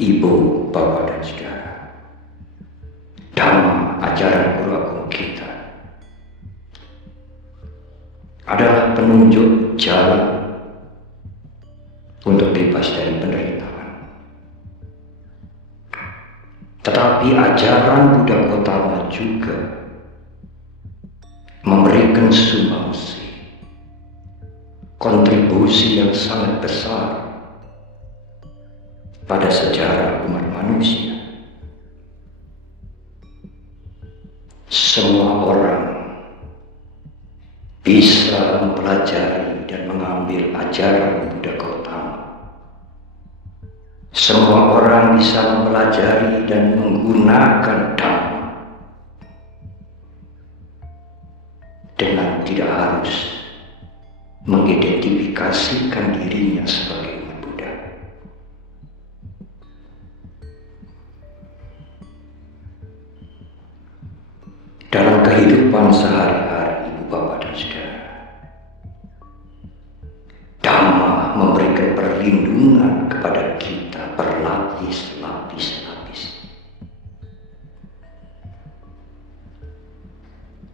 Ibu, bapak, dan saudara, Dhamma, ajaran Guru Agung kita, adalah penunjuk jalan untuk bebas dari penderitaan. Tetapi ajaran Buddha Gautama juga memberikan sumbangsi, kontribusi yang sangat besar pada sejarah umat manusia. Semua orang bisa mempelajari dan mengambil ajaran Buddha Gautama. Semua orang bisa mempelajari dan menggunakan Dhamma dengan tidak harus mengidentifikasikan dirinya sebagai umat Buddha. Dalam kehidupan sehari-hari, Ibu, Bapak, dan Saudara, Dhamma memberikan perlindungan kepada kita berlapis-lapis.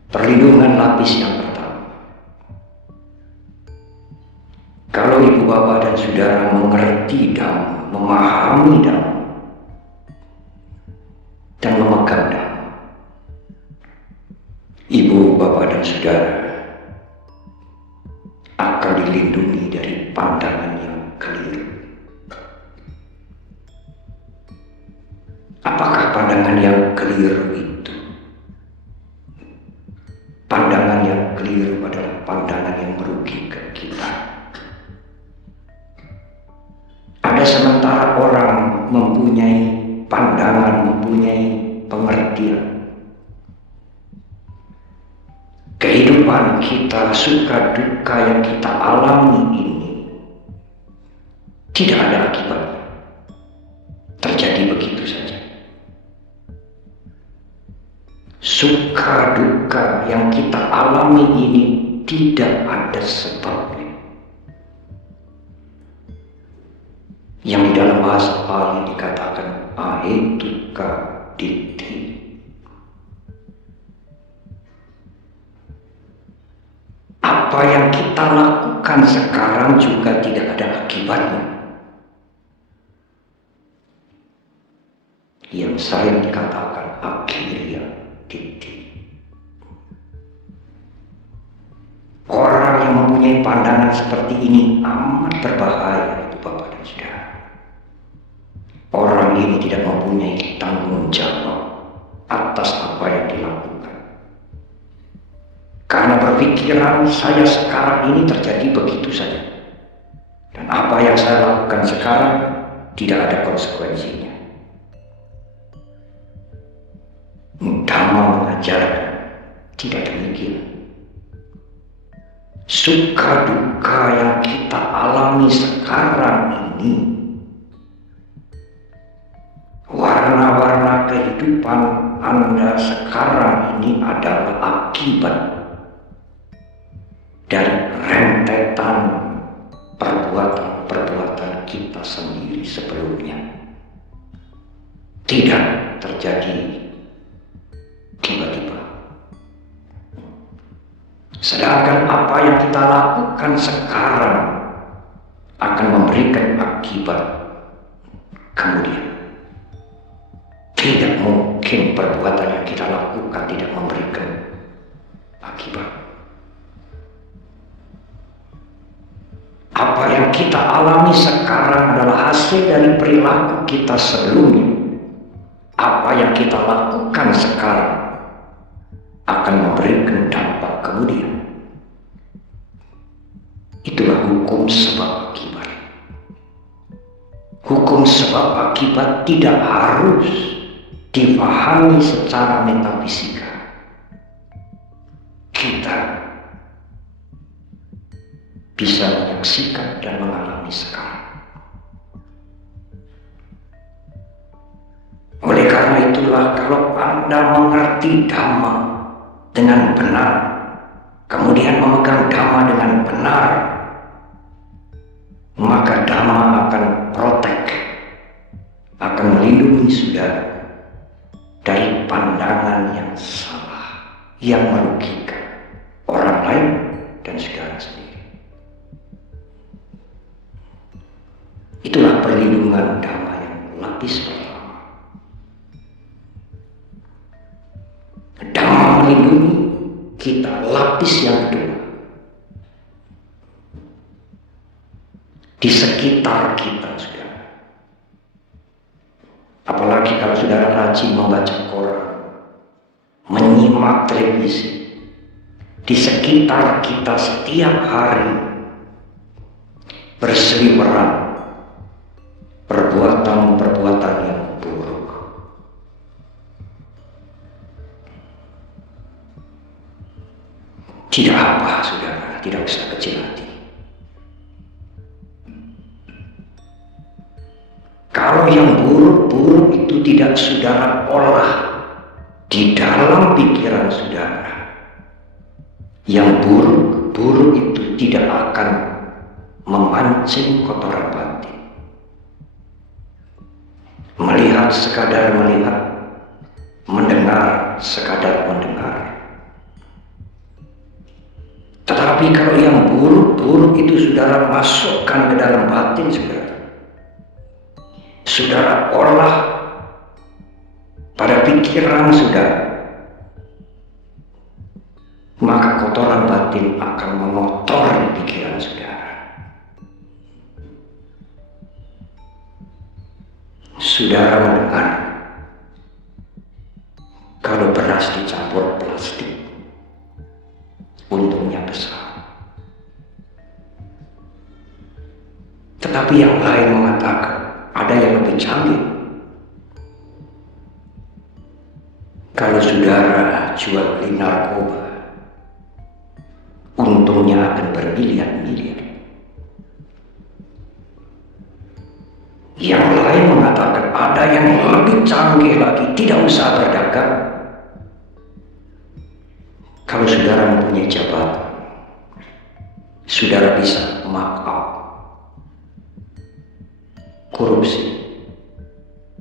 Perlindungan lapis yang pertama, kalau Ibu, Bapak, dan Saudara mengerti Dhamma, memahami Dhamma, dan memegang Dhamma, Ibu, Bapak, dan Saudara akan dilindungi dari pandangan yang keliru. Apakah pandangan yang keliru itu? Pandangan yang keliru adalah pandangan yang merugikan kita. Ada sementara orang mempunyai pandangan, mempunyai pengertian. Kehidupan kita, suka duka yang kita alami ini tidak ada akibatnya, terjadi begitu saja. Suka duka yang kita alami ini tidak ada sebabnya. Yang di dalam bahasa Pali dikatakan ahetuka ditti. Apa yang kita lakukan sekarang juga tidak ada akibatnya. Yang sering dikatakan akhirnya ditti. Orang yang mempunyai pandangan seperti ini amat berbahaya, itu Bapak dan Saudara. Orang ini tidak mempunyai tanggung jawab atas apa yang dilakukan. Karena berpikiran saya sekarang ini terjadi begitu saja. Dan apa yang saya lakukan sekarang tidak ada konsekuensinya. Dhamma mengajarkan tidak demikian. Suka duka yang kita alami sekarang ini, warna-warna kehidupan Anda sekarang ini adalah akibat dari rentetan perbuatan-perbuatan kita sendiri sebelumnya. Tidak terjadi tiba-tiba. Sedangkan apa yang kita lakukan sekarang akan memberikan akibat kemudian. Tidak mungkin perbuatan yang kita lakukan tidak memberikan akibat. Apa yang kita alami sekarang adalah hasil dari perilaku kita sebelumnya. Apa yang kita lakukan sekarang akan memberikan dampak kemudian. Itulah hukum sebab akibat. Hukum sebab akibat tidak harus dipahami secara metafisika. Kita bisa menyaksikan dan mengalami sekarang. Oleh karena itulah, kalau Anda mengerti Dhamma dengan benar, kemudian memegang Dhamma dengan benar, maka Dhamma akan protek, akan melindungi saudara dari pandangan yang salah, yang merugikan orang lain dan saudara sendiri. Itulah perlindungan damai yang lapis pertama. Damai melindungi kita, lapis yang kedua. Di sekitar kita, saudara. Apalagi kalau saudara rajin membaca koran, menyimak televisi. Di sekitar kita setiap hari berseliweran perbuatan-perbuatan yang buruk. Tidak apa, saudara, tidak usah kecil hati. Kalau yang buruk-buruk itu tidak saudara olah di dalam pikiran saudara, yang buruk-buruk itu tidak akan memancing kotoran batin. Melihat sekadar melihat, mendengar sekadar mendengar. Tetapi kalau yang buruk-buruk itu saudara masukkan ke dalam batin saudara olah pada pikiran saudara, maka kotoran batin akan mengotori pikiran saudara. Saudara mendengar kalau beras dicampur plastik, untungnya besar. Tetapi yang lain mengatakan ada yang lebih canggih. Kalau saudara jual beli narkoba, untungnya akan bermiliar-miliar. Yang lain mengatakan ada yang lebih canggih lagi, tidak usah berdagang. Kalau saudara mempunyai jabatan, saudara bisa mark up korupsi.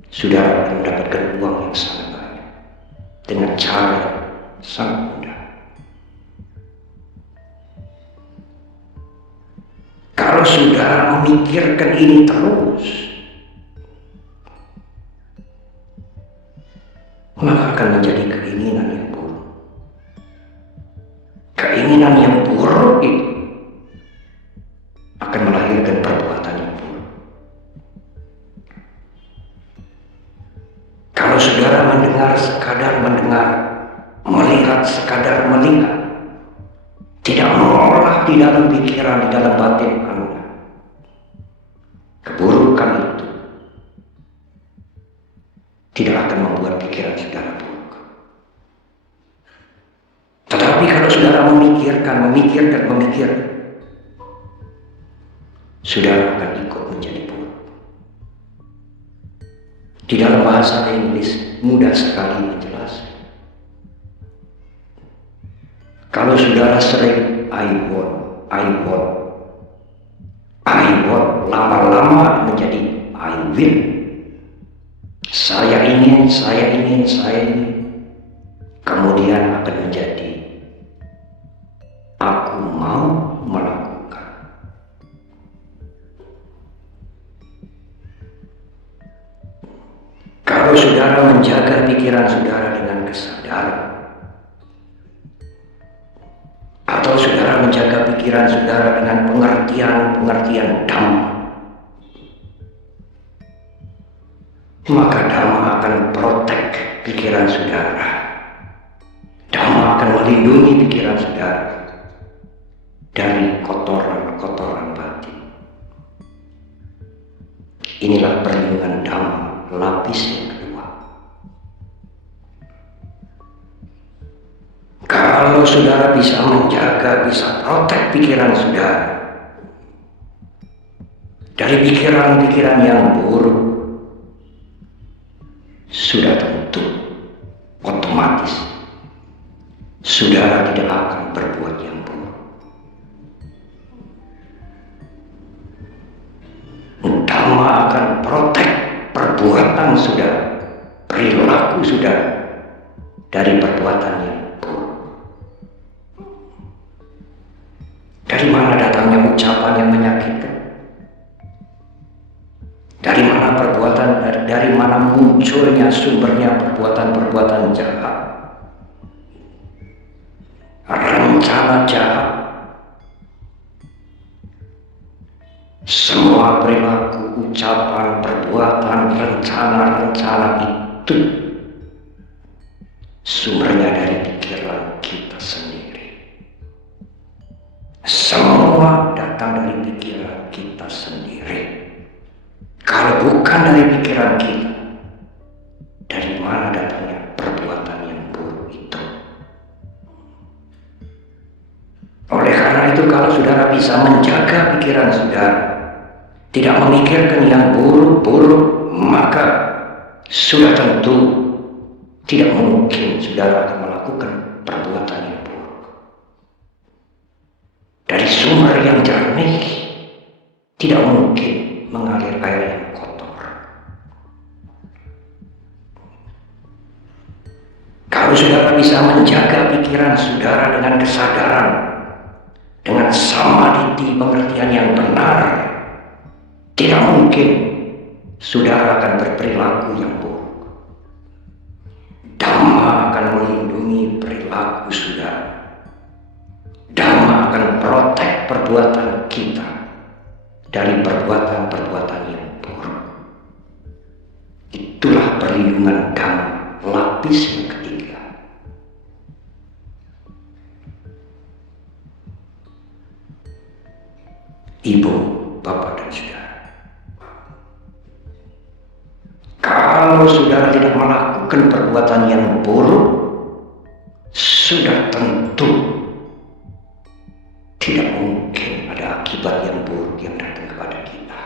Saudara akan mendapatkan uang yang sangat banyak dengan cara sangat mudah. Kalau saudara memikirkan ini terus, maka akan menjadi keinginan yang buruk. Keinginan yang buruk itu akan melahirkan perbuatan yang buruk. Kalau saudara mendengar sekadar mendengar, melihat sekadar melihat, tidak mengolah di dalam pikiran, di dalam batin Anda, keburukan itu tidak akan membuat pikiran saudara buruk. Tetapi kalau saudara memikirkan, saudara akan ikut menjadi buruk. Di dalam bahasa Inggris mudah sekali menjelaskan. Kalau saudara sering I want, lama-lama menjadi I will. Saya ingin. Kemudian akan menjadi aku mau melakukan. Kalau saudara menjaga pikiran saudara dengan kesadaran, atau saudara menjaga pikiran saudara dengan pengertian Dhamma, maka Dhamma akan protek pikiran saudara. Dhamma akan melindungi pikiran saudara dari kotoran-kotoran batin. Inilah perlindungan Dhamma lapis yang kedua. Kalau saudara bisa menjaga, bisa protek pikiran saudara dari pikiran-pikiran yang buruk, sudah tentu otomatis saudara tidak akan berbuat yang buruk. Dhamma akan protek perbuatan sudah, perilaku sudah dari perbuatan yang buruk. Dari mana datangnya ucapan yang menyakitkan? Dari mana dari mana munculnya sumbernya perbuatan-perbuatan jahat? Rencana jahat. Semua perilaku, ucapan, perbuatan, rencana-rencana itu sumbernya dari pikiran kita sendiri. Semua datang dari pikiran kita sendiri. Kalau bukan dari pikiran kita, dari mana datangnya perbuatan yang buruk itu? Oleh karena itu, kalau saudara bisa menjaga pikiran saudara, tidak memikirkan yang buruk-buruk, maka sudah tentu tidak mungkin saudara akan melakukan perbuatan yang buruk. Dari sumber yang jernih tidak mungkin mengalir air yang kotor. Kalau saudara bisa menjaga pikiran saudara dengan kesadaran, dengan samadhi, pengertian yang benar, tidak mungkin saudara akan berperilaku yang buruk. Dhamma akan melindungi perilaku saudara. Dhamma akan protek perbuatan kita dari perbuatan-perbuatan yang buruk. Itulah perlindungan Dhamma, lapis yang ketiga. Ibu, bapak, dan saudara, kalau saudara tidak melakukan perbuatan yang buruk, sudah tentu tidak mungkin ada akibat yang buruk yang datang kepada kita.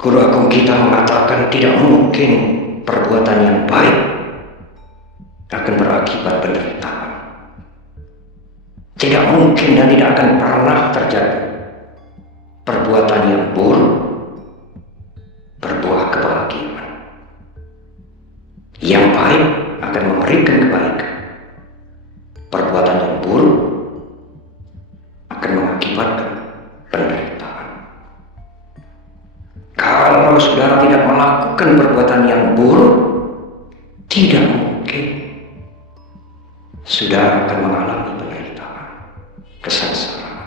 Guru agung kita mengatakan tidak mungkin perbuatan yang baik akan berakibat penderitaan. Tidak mungkin dan tidak akan pernah terjadi perbuatan yang buruk berbuah kebahagiaan. Yang baik akan memberikan kebaikan. Perbuatan yang buruk akan mengakibatkan penderitaan. Kalau saudara tidak melakukan perbuatan yang buruk, tidak mungkin saudara akan mengalami penderitaan, kesengsaraan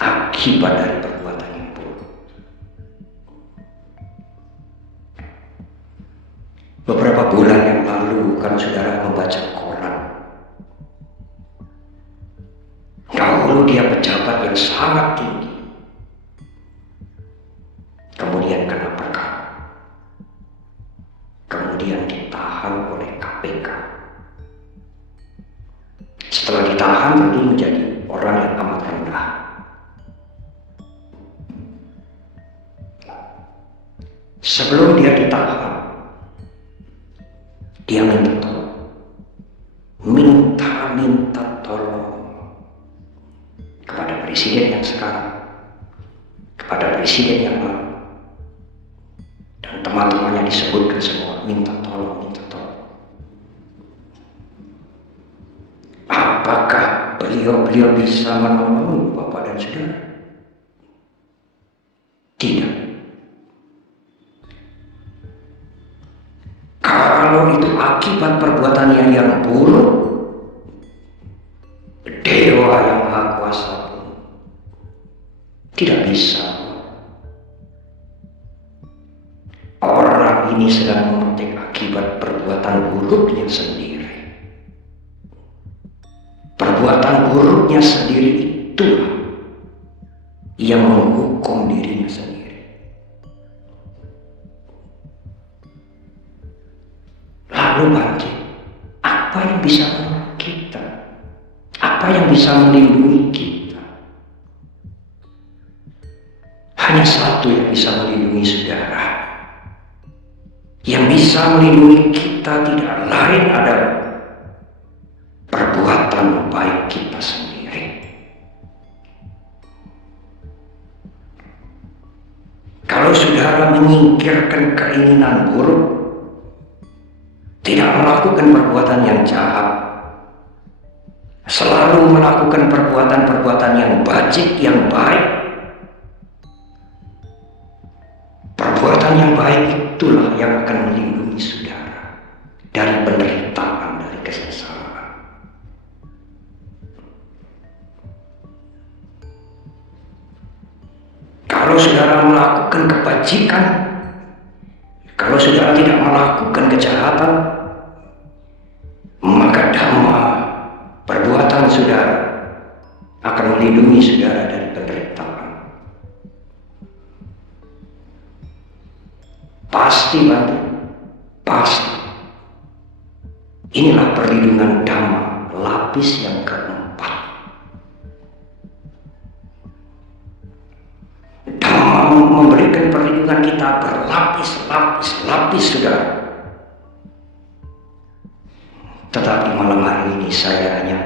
akibat dari perbuatan yang buruk. Beberapa bulan yang lalu, kan saudara membaca koran, dahulu dia pejabat yang sangat tinggi, kemudian kena perkara, kemudian ditahan oleh KPK. Setelah ditahan, tentu menjadi orang yang amat rendah. Sebelum dia ditahan, dia minta tolong kepada presiden yang sekarang, kepada presiden yang lalu, dan teman-temannya disebutkan semua, minta tolong. Apakah beliau bisa menolong Bapak dan Saudara? Tidak. Kalau itu akibat perbuatannya yang buruk, Dewa yang Maha Kuasa pun tidak bisa. Orang ini sedang memetik akibat perbuatan buruknya sendiri. Perbuatan buruknya sendiri itulah yang menghukum dirinya sendiri. Lalu bangkit, apa yang bisa menolong kita? Apa yang bisa melindungi kita? Hanya satu yang bisa melindungi saudara. Yang bisa melindungi kita tidak lain adalah perbuatan baik kita sendiri. Kalau Kalau saudara menyingkirkan keinginan buruk, tidak melakukan perbuatan yang jahat, selalu melakukan perbuatan-perbuatan yang bajik, yang baik, perbuatan yang baik itulah yang akan melindungi saudara dari penderitaan, dari kesengsaraan. Kalau saudara melakukan kebajikan, kalau saudara tidak melakukan kejahatan, maka dhamma, perbuatan saudara, akan melindungi saudara dari penderitaan. Pasti bantu, pasti. Inilah perlindungan dhamma, lapis yang keempat. Dhamma memberikan perlindungan kita berlapis-lapis, saudara. Tetapi malam hari ini saya hanya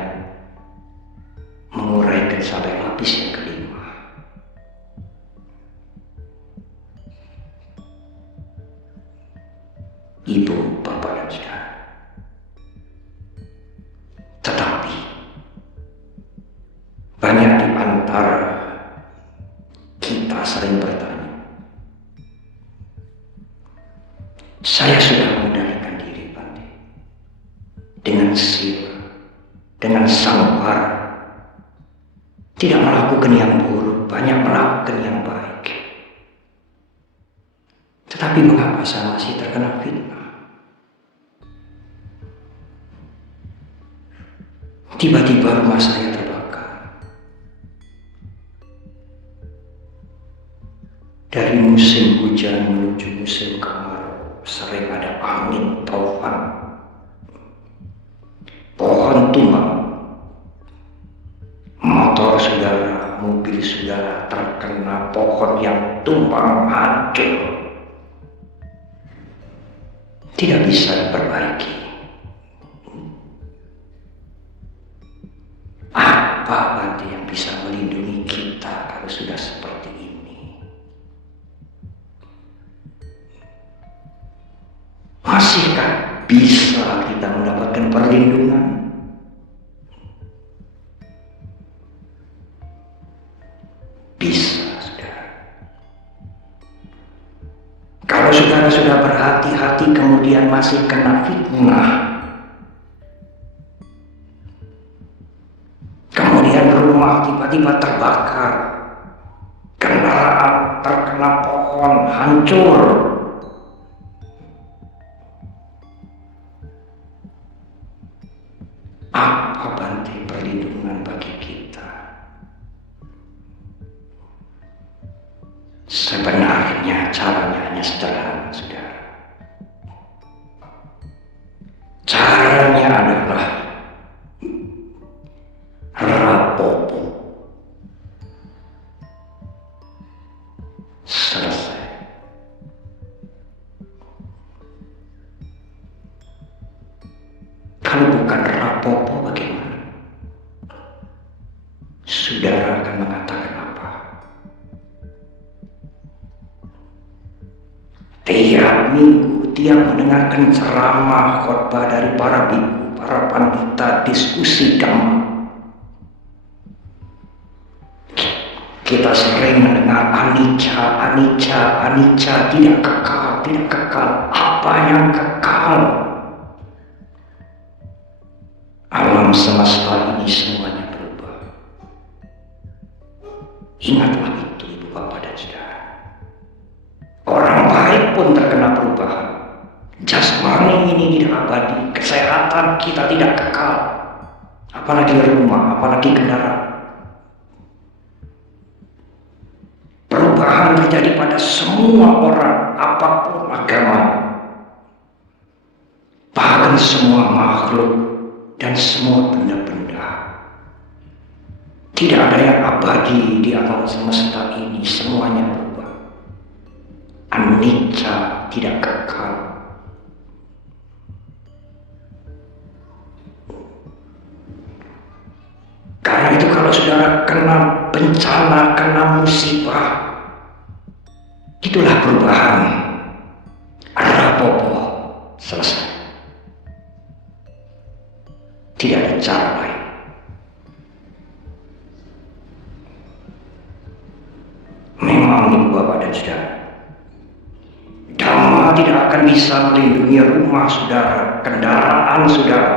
menguraikan sampai lapis yang kelima. Ibu, bapak, dan saudara. Tetapi banyak di antara kita sering bertanya, saya sudah mengendalikan diri, Bante, dengan sila, dengan sabar, tidak melakukan yang buruk, banyak melakukan yang baik. Tetapi mengapa saya masih terkena fitnah? Tiba-tiba rumah saya terbakar. Dari musim hujan menuju musim kemarau, sering ada angin taufan. Pohon tumbang. Motor saudara, mobil saudara terkena pohon yang tumbang hancur. Tidak bisa diperbaiki. Apa Bante yang bisa melindungi kita kalau sudah seperti ini? Masihkah bisa kita mendapatkan perlindungan? Bisa, saudara. Kalau saudara sudah berhati-hati kemudian masih kena fitnah, rumah tiba-tiba terbakar, kendaraan terkena pohon hancur, apa Bante perlindungan bagi kita? Sebenarnya caranya hanya sederhana, saudara. Caranya adalah rapopo. Selesai. Kalau bukan rapopo bagaimana? Saudara akan mengatakan apa? Tiap minggu, tiap mendengarkan ceramah khotbah dari para biku, para pandita, diskusi dhamma, kita sering mendengar anicca, anicca, anicca, tidak kekal, tidak kekal. Apa yang kekal? Alam semesta ini semuanya berubah. Ingatlah itu, ibu, bapak, dan saudara. Orang baik pun terkena perubahan. Jasmani ini tidak abadi, kesehatan kita tidak kekal. Apalagi rumah, apalagi kendaraan. Perubahan terjadi pada semua orang, apapun agamanya, bahkan semua makhluk dan semua benda-benda. Tidak ada yang abadi di alam semesta ini, semuanya berubah. Anicca, tidak kekal. Karena itu kalau saudara kena bencana, kena musibah, Itulah perubahan. Rapopo selesai. Tidak ada cara lain. Memang ibu bapak dan saudara, Dhamma tidak akan bisa melindungi rumah saudara, kendaraan saudara.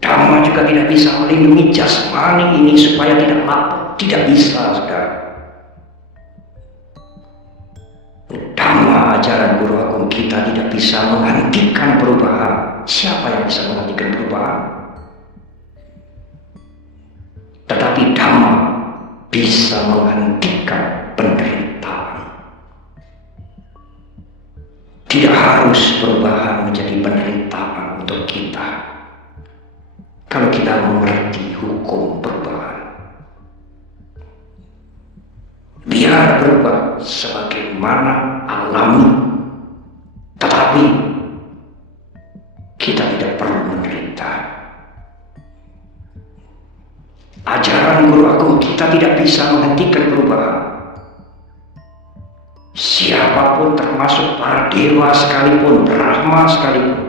Dhamma juga tidak bisa melindungi jasmani ini supaya tidak lapuk. Tidak bisa, saudara. Dhamma ajaran guru agung kita tidak bisa menghentikan perubahan. Siapa yang bisa menghentikan perubahan? Tetapi Dhamma bisa menghentikan penderitaan. Tidak harus perubahan menjadi penderitaan untuk kita kalau kita mengerti hukum perubahan. Biar berubah sebagaimana alami, tetapi kita tidak perlu menderita. Ajaran guru agung kita tidak bisa menghentikan perubahan. Siapapun, termasuk para dewa sekalipun, Brahma sekalipun,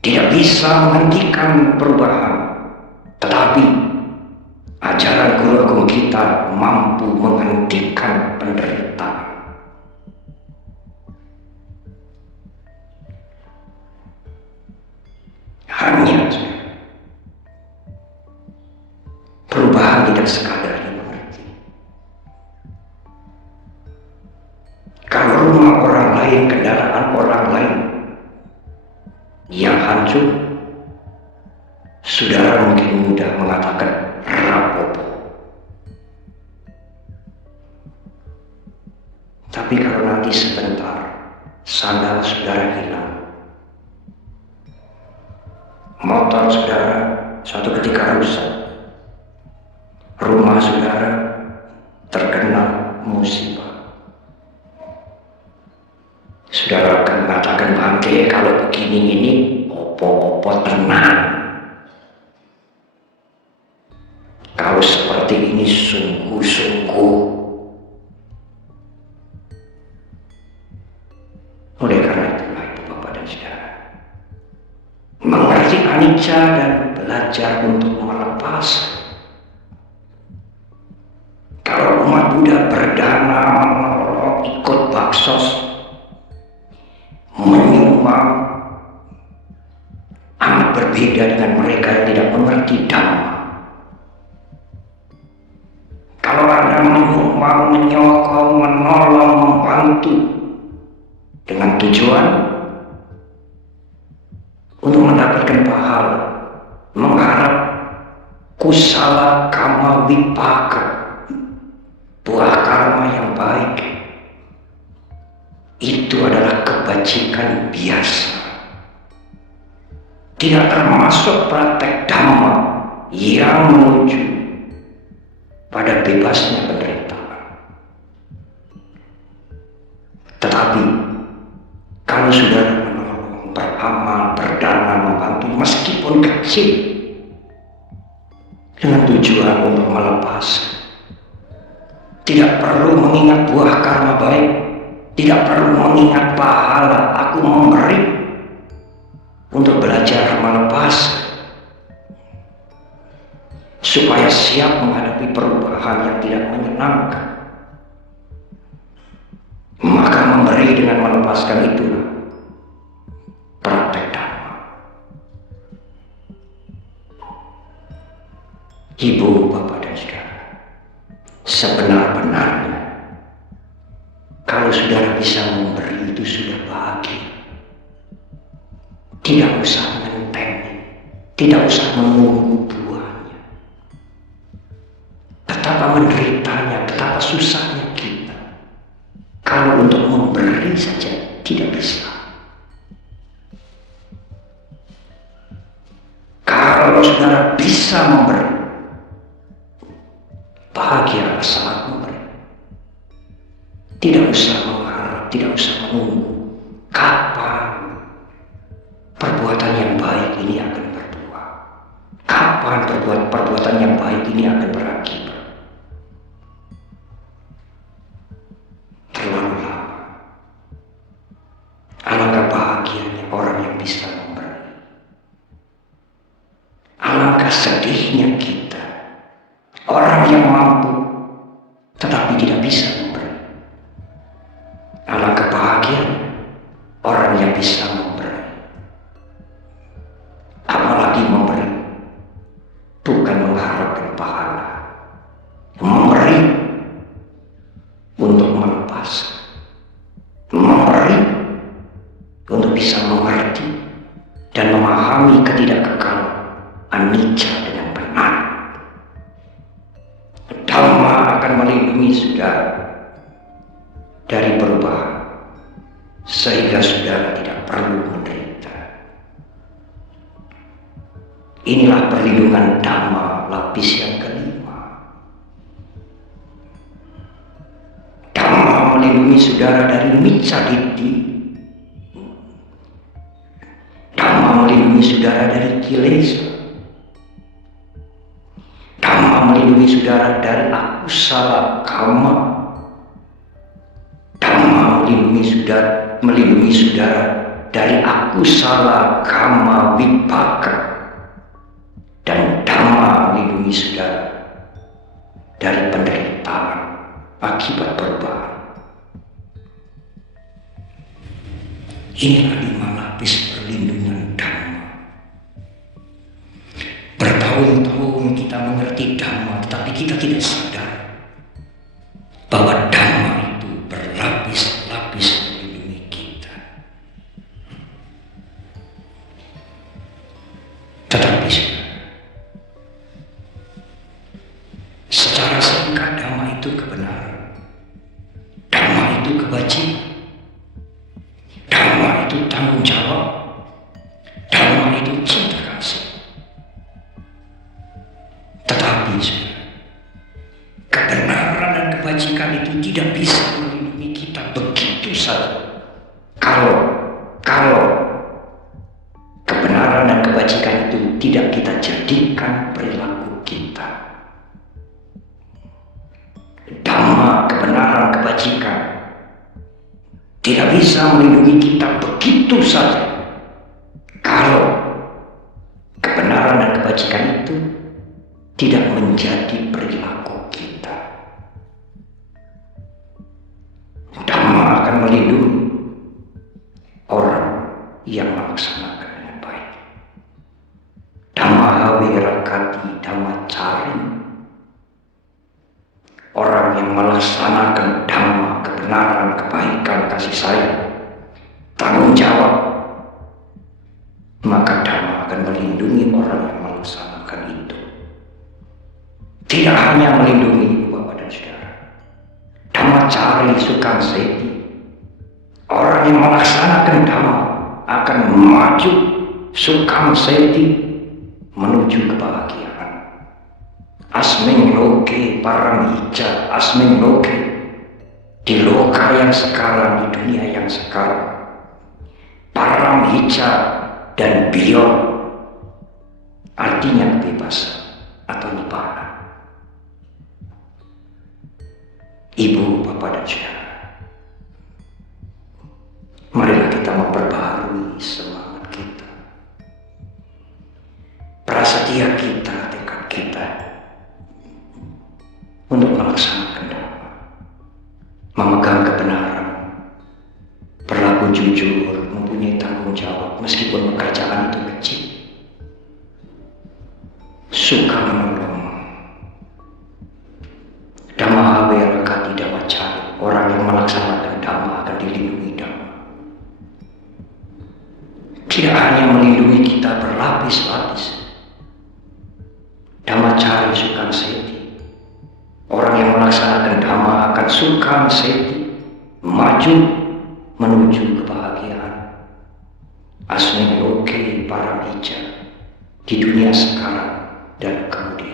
tidak bisa menghentikan perubahan. Tetapi ajaran guru agung kita mampu menghentikan penderitaan. Hanya perubahan tidak sekadar dimengerti. Kalau rumah orang lain, kendaraan orang lain yang hancur, saudara mungkin mudah mengatakan rapopo. Tapi kalau nanti sebentar sandal saudara hilang, motor saudara suatu ketika rusak, rumah saudara terkena musibah, saudara akan mengatakan, bangke kalau begini ini opo-opo tenang. Kalau seperti ini sungguh-sungguh. Oleh karena itulah ibu bapak dan saudara, mengerti anicca dan belajar untuk melepas. Kalau umat Buddha berdana menolong, ikut baksos, menyumbang, amat berbeda dengan mereka yang tidak mengerti Dhamma. Kalau Anda menyumbang, menyokong, menolong, membantu dengan tujuan untuk mendapatkan pahala, mengharap kusala kama vipaka, buah karma yang baik, itu adalah kebajikan biasa, tidak termasuk praktek Dhamma yang menuju pada bebasnya penderitaan. Tetapi kalau saudara menolong, beramal, berdana, membantu meskipun kecil dengan tujuan untuk melepas, tidak perlu mengingat buah karma baik, tidak perlu mengingat pahala aku memberi untuk belajar melepas, supaya siap menghadapi perubahan yang tidak menyenangkan. Maka memberi dengan melepaskan itu praktek Dhamma. Ibu, bapak dan saudara, sebenar-benarnya kalau saudara bisa memberi itu sudah bahagia. Tidak usah menenteng, tidak usah menunggu buahnya. Betapa menderitanya, betapa susahnya kita kalau untuk memberi saja tidak bisa. Kalau saudara bisa memberi, bahagia saat memberi. Tidak usah mengharap, tidak usah menunggu kapan perbuatan yang baik ini akan berbuah, kapan perbuatan yang baik ini akan berakibat. dewasa, memberi untuk bisa mengerti dan memahami ketidakkekalan anicca dengan benar. Dhamma akan melindungi saudara dari perubahan, sehingga saudara tidak perlu menderita. Inilah perlindungan Dhamma lapis yang kelima. Dhamma melindungi saudara dari micca ditti. Dhamma melindungi saudara dari kilesa. Dhamma melindungi saudara dari akusala kama. Dhamma melindungi saudara dari akusala kama vipaka. Dan Dhamma melindungi saudara dari penderitaan akibat perubahan. Inilah 5 lapis perlindungan Dhamma. Bertahun-tahun kita mengerti Dhamma, tetapi kita tidak sadar bahwa Dhamma itu berlapis-lapis melindungi kita. Tetapi secara singkat, Dhamma itu kebenaran, Dhamma itu kebajikan, Dhamma itu tanggung jawab, Dhamma itu cinta kasih. Tetapi kebenaran dan kebajikan itu tidak bisa melindungi kita begitu saja kalau kebenaran dan kebajikan itu tidak kita jadikan perilaku kita. Dhamma, kebenaran, kebajikan tidak bisa melindungi kita begitu saja kalau kebenaran dan kebajikan itu tidak menjadi perilaku kita. Dhamma akan melindungi orang yang melaksanakan dengan baik. Dhamma hawirakati dhammacari. Orang yang melaksanakan Dhamma, kebenaran, kebaikan, kasih sayang, tanggung jawab, maka Dhamma akan melindungi orang yang melaksanakan itu. Tidak hanya melindungi Bapak dan Saudara, Dhammacari sukang seti, orang yang melaksanakan Dhamma akan maju sukang seti menuju kebahagiaan. Asming loke paramhicca, asming loke, di loka yang sekarang, di dunia yang sekarang, paramhicca dan beyond, artinya kebebasan atau nibbana. Ibu, Bapak dan Saudara, marilah kita memperbaharui semangat kita, prasetya kita, tekad kita untuk melaksanakan Dhamma, memegang kebenaran, berlaku jujur, mempunyai tanggung jawab meskipun pekerjaan itu kecil, suka menolong. Dhamma hawirakati dhammacari, orang yang melaksanakan Dhamma akan dilindungi Dhamma. Tidak hanya melindungi kita berlapis-lapis, Dhammacari sukang seti, orang yang melaksanakan Dhamma akan sukang seti, maju menuju kebahagiaan. Asming loke paramhicca, di dunia sekarang dan kemudian.